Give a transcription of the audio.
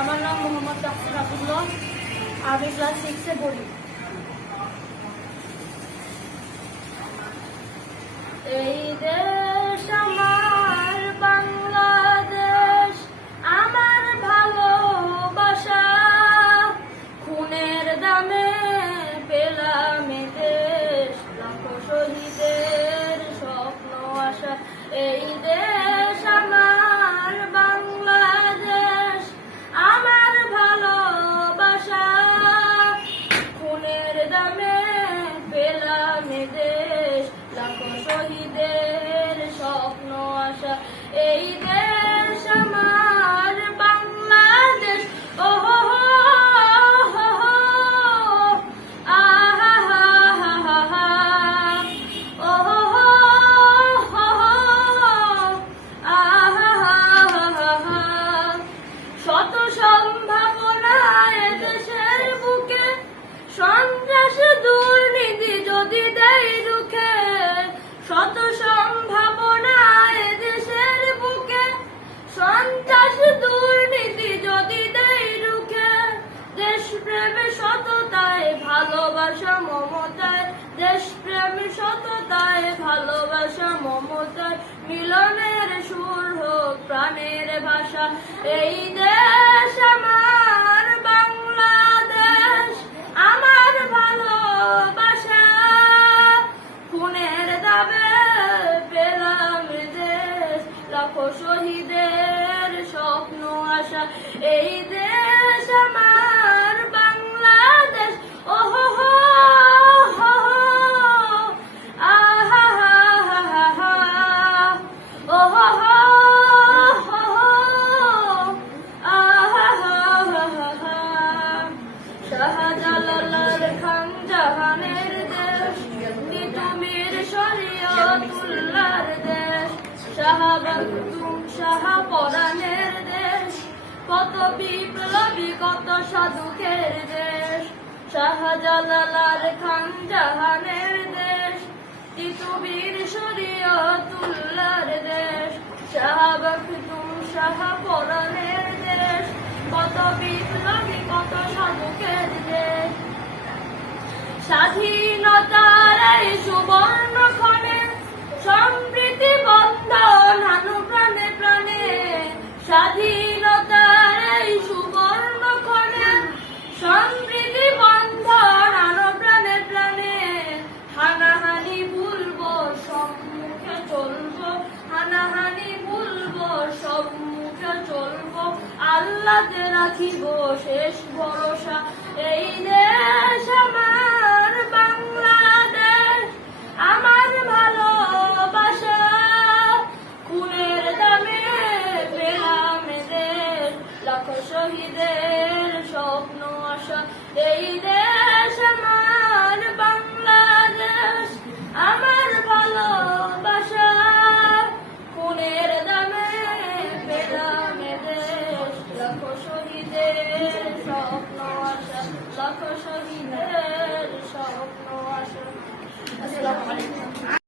আমার নাম মোহাম্মদ তাহসিন আব্দুল্লাহ। আমি ক্লাস 6-এ পড়ি। এই দেশ আমার বাংলাদেশ, আমার ভালোবাসা, খুনের দামে পেলাম এ দেশ, লাখো শহীদের স্বপ্ন আশা। এই দেশ আমার বাংলাদেশ, আমার ভালোবাসা, খুনের দামে পেলাম এ দেশ, লাখো শহীদের স্বপ্ন আশা। এই দেশ আমার বাংলাদেশ, ও হো হো হো হো, আহা হা হা হা হা, ও হো হো হো হো, আহা হা হা হা হা। শত সম্ভাবনা এ দেশের বুকে, সন্ত্রাস দুর্নীতি যদি দেয় রুখে, শত সম্ভাবনা এ দেশের বুকে, সন্ত্রাস দুর্নীতি যদি দেয় রুখে। দেশপ্রেমে সততায় ভালোবাসা মমতায়, দেশপ্রেমে সততায় ভালোবাসা মমতায়, মিলনের সুর হোক প্রাণের ভাষা। এই দেশ আমার বাংলাদেশ, আমার ভালোবাসা, খুনের দামে পেলাম এ দেশ, লাখো শহীদের স্বপ্ন আশা। এই দেশ আমার বাংলাদেশ, ও হো হো হো হো, আহা হা হা হা হা, ও হো হো হো হো, আহা হা হা হা হা। শাহজালাল খান জাহানের দেশ, তিতুমির শরীয়তুল্লাহর দেশ, শাহ বাখতুম শাহ পরাণের দেশ, কত বিপ্লবী কত সাধুকের দেশ। শাহজালাল খান জাহানের দেশ, তিতুমির শরীয়তুল্লাহর দেশ, শাহ বাখতুম শাহ পরাণের দেশ, কত বিপ্লবী কত সাধুকের দেশ। স্বাধীনতার এই সুবর্ণ ক্ষণে, সম্প্রীতি বন্ধন হানু প্রাণে প্রাণে। স্বাধীনতার এই সুবর্ণ ক্ষণে, সম্প্রীতি বন্ধন হানু প্রাণে প্রাণে। হানাহানি ভুলবো সম্মুখে চলবো, হানাহানি ভুলবো সম্মুখে চলবো, আল্লাহতে রাখিব শেষ ভরসা। এই দেশ আমার বাংলাদেশ, আমার ভালোবাসা, খুনের দামে পেলাম এ দেশ, লাখো শহীদের স্বপ্ন আশা। এই দেশ আমার বাংলাদেশ, আমার ভালোবাসা, খুনের দামে পেলাম এ দেশ, লাখো শহীদের স্বপ্ন আশা, লাখো শহীদের স্বপ্ন আশা। আসসালামু আলাইকুম।